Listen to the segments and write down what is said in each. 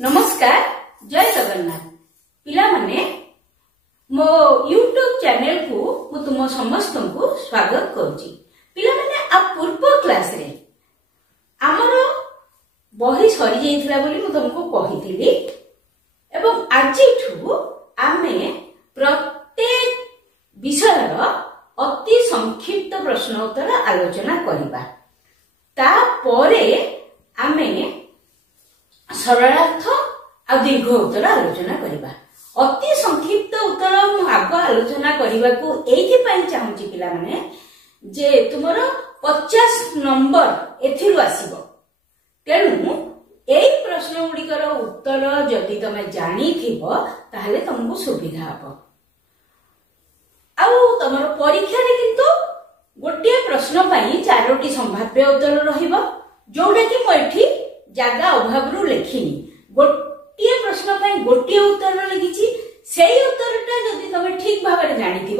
नमस्कार जय जगन्नाथ पिला माने मो यूट्यूब चैनल को मु तुम समस्त को स्वागत करूची। पिला माने आ पूर्व क्लास रे हमर बही सरी जाइथिला बोली मु तुमको कहिथिली एवं आज आमे प्रत्येक विषयर अति संक्षिप्त प्रश्न उत्तर आलोचना करिबा। ता परे आमे सरलार्थ आ दीर्घ उत्तर आलोचना करिबा। अति संक्षिप्त उत्तर मु आग आलोचना करिबा को एथि पई चाहूची पिला माने जे तुमरो 50 नंबर एथिरु आसीबो। तेनु एई प्रश्न गुडिकर उत्तर जदि तमे जानि थिबो ताहले तुमको सुविधा हबो। आउ तमरो परीक्षा रे किंतु गोटे प्रश्न पई चारोटी संभाव्य उत्तर रहिबो जोडा कि मु एठी जागा अभाव लिखिनी। गोटे प्रश्न गोटे उत्तर लिखी से उत्तरटा जदि तुम ठीक भाव में जानी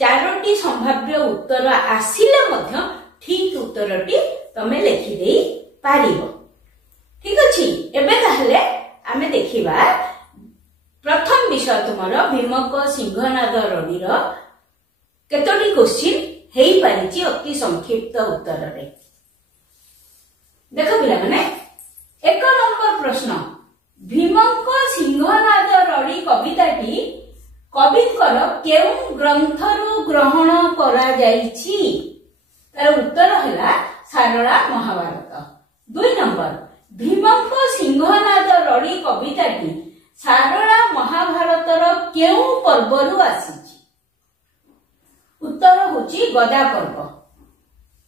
चारोटी संभाव्य उत्तर आसिले मध्य ठीक उत्तरटी तुम लिखिदे पार। ठीक अच्छे एबे ताहले आमे देखिबा प्रथम विषय तुमर भीमक सिंहनाद रडीर केतोटी क्वेश्चन हेई पारिछि अति संक्षिप्त उत्तर रे। देखो पिला माने एक नंबर प्रश्न भीमक सिंहनाद रडी कविताटी कविकर केउ ग्रंथरु ग्रहण करा जाइछि? तार उत्तर हैला सारला महाभारत। 2 नंबर भीमक सिंहनाद रडी कविताटी सारला महाभारतर केउ पर्वरु आसीछि? उत्तर होछि गदा पर्व।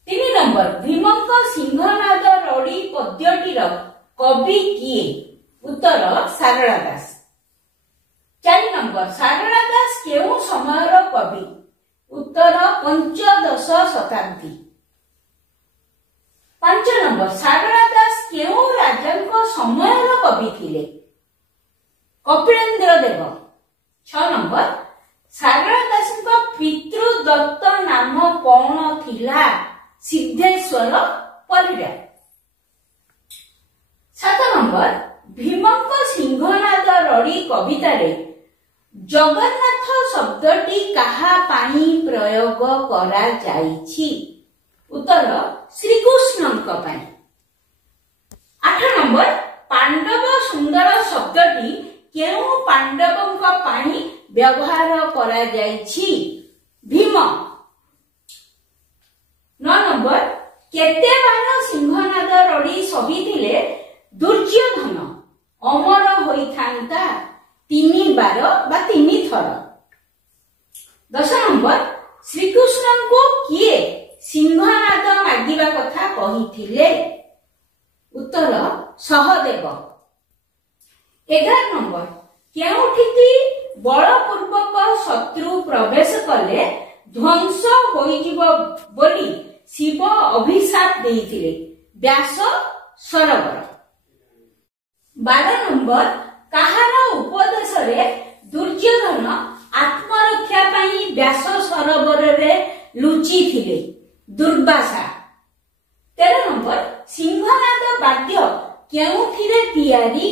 3 नंबर भीमक सिंहनाद रडी पद्यटीर कवि किए? उत्तर सारला दास। 4 नंबर सारला दास केउ समयर कवि? उत्तर पंचदश शताब्दी। 5 नंबर सारला दास केउ राजांक समयर कवि थिले? कपिलेन्द्र देव। 6 नंबर सारला दासक पितृदत्त नाम कोन थिला? सिद्धेश्वर परिडा। 7 नंबर भीमक सिंहनाद रडी कवितारे जगन्नाथ शब्दटी काहा पाई प्रयोग करा जाइछि? उत्तर श्रीकृष्णଙ୍କ ପାଇଁ। 8 नंबर पांडव सुंदर शब्दटी केउ पांडवଙ୍କ ପାଇଁ व्यवहार करा जाइछि? भीम। 9 नंबर केते बार सिंहनाद रडी सहिथिले दुर्योधन अमर होइथांता? 3 बार बा 3 थर। 10 नंबर श्रीकृष्ण को किए सिंहनाद मागिबा कथा कहिथिले? उत्तर सहदेव। 11 नंबर केउठिकी बलपूर्वक शत्रु प्रवेश कले ध्वंस होइजिबो बोली शिव अभिशाप देइथिले? व्यास सरोवर। 12 नंबर काहार उपदेश रे दुर्योधन आत्मरक्षा पई व्यास सरोवर रे लुचि थिले? दुर्वासा। 13 नंबर सिंहनाद वाद्य केउथिरे तियारी?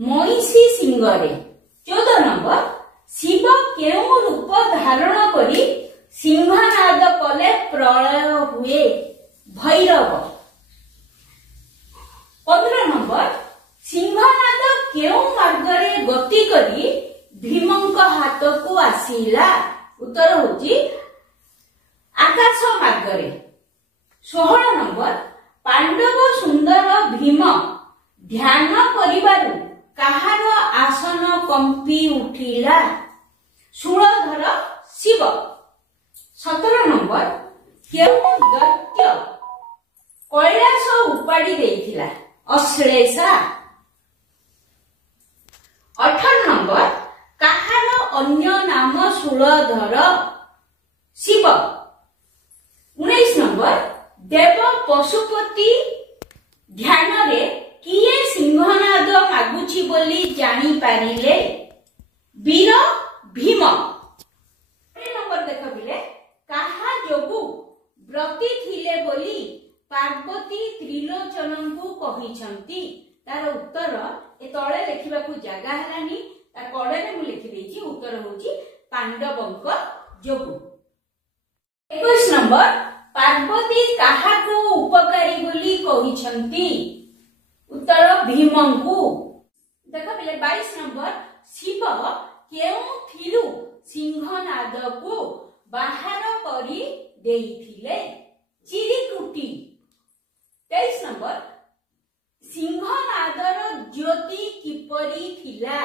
महिषी सिंगरे। 14 नंबर शिव केउ रूप धारण करी सिंहनाद कले प्रलय हुए? भैरव। 15 नंबर सिंहनाद केउ मार्गरे गति करी भीमंक हाथ को आसीला? उत्तर होची आकाश मार्गरे। 16 नंबर पांडव सुंदर भीम ध्यान करिबारु काहार आसन कंपी उठिला? शूलधर शिव। 17 नंबर केउ दैत्य कैलाश उपाड़ी देइथिला? अश्लेषा। 18 नंबर काहार अन्य नाम शूलधर? शिव। 19 नंबर देव पशुपति ध्यान रे किए सिंहनाद मागुछि बोली जानी पारिले? वीर भीम। 20 नंबर देख बिले काहा जोगु व्रती थिले बोली पार्वती त्रिलोचनंकु कहिछंती? तार उत्तर ए तळे लिखिबाकू जगह हेलानी ता कड़े मु लिखि देछि उत्तर होछि पांडवंक जोगु। 21 नंबर पार्वती काहाकू उपकारी बोली कहिसंती उत्तर भीमंकू। देखो बेले 22 नंबर शिव केउथिलु सिंहनाद को बाहर करी देइथिले चिरिकुटी। 23 नंबर सिंहनादर ज्योति किपरि थिला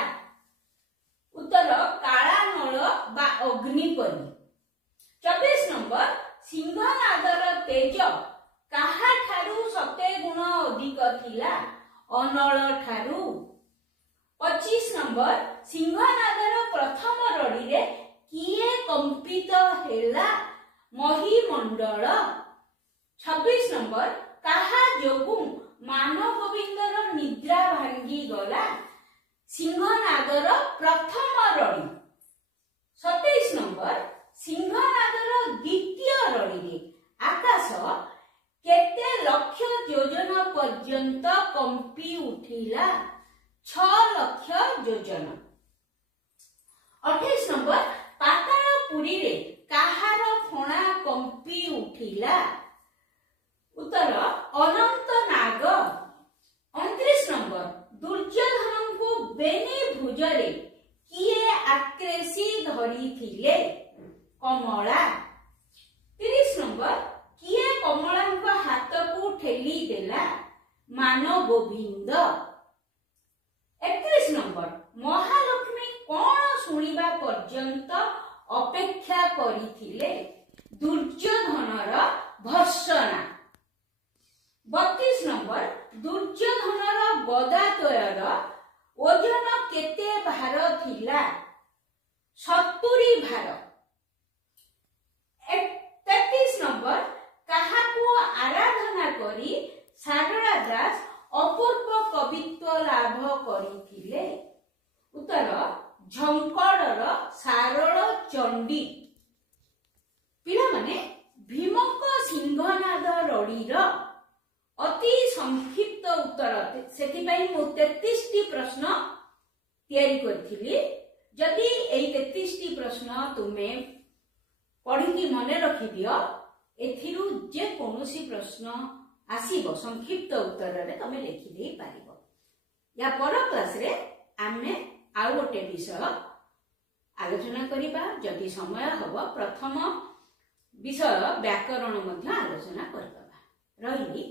उत्तर काला नळ बा अग्नि परी। 24 नंबर सिंहनादर तेज काहा ठारू सते गुण अधिक थिला अनल ठारू। 25 नंबर सिंहनादर प्रथम रड़ी रे किए कंपित हेला महीमंडल। 26 नंबर काहा जोगु मानव गोविंदर निद्रा भांगी गला सिंहनादर प्रथम रड़ी। 27 नंबर सिंहनादर द्वितीय रड़ी रे आकाश केते लक्ष योजन पर्यंत कंपी उठिला 6 लक्ष योजन। 28 नंबर पातालपुरी रे काहार फणा कंपी उठिला उत्तर अनंत नाग। 29 नंबर दुर्योधन को बेनी भुजरे किए आक्रेसी धरी थिले कमला। 30 नंबर किए कमला हाथ को ठेली देला मानव गोविंद। 31 नंबर महालक्ष्मी कौन शुणिबा पर्यंत अपेक्षा करिथिले दुर्योधनर भर्सना। 32 नंबर दुर्योधनर गदाद्वयर ओजन केते भार थिला 70 भार। 33 नंबर काहाकू आराधना करी सारला दास अपूर्व कवित्व लाभ करिथिले उत्तर झंकड़र सारल चंडी। पिला माने भीमंक सिंहनाद रड़ीर अति संक्षिप्त उत्तर सेति पई मु 33 टी प्रश्न तैयारी करथिली। जदि एई 33 टी प्रश्न तुमे पढ़ी मने रखि दियो एथिरु जे कोनोसी प्रश्न आसीबो संक्षिप्त उत्तर रे तमे लिखि देई पारिबो। या पर क्लास रे आमे आउ गोटे विषय आलोचना करिबा जदि समय हबो प्रथम विषय व्याकरण मध्य आलोचना करबा। रहिली।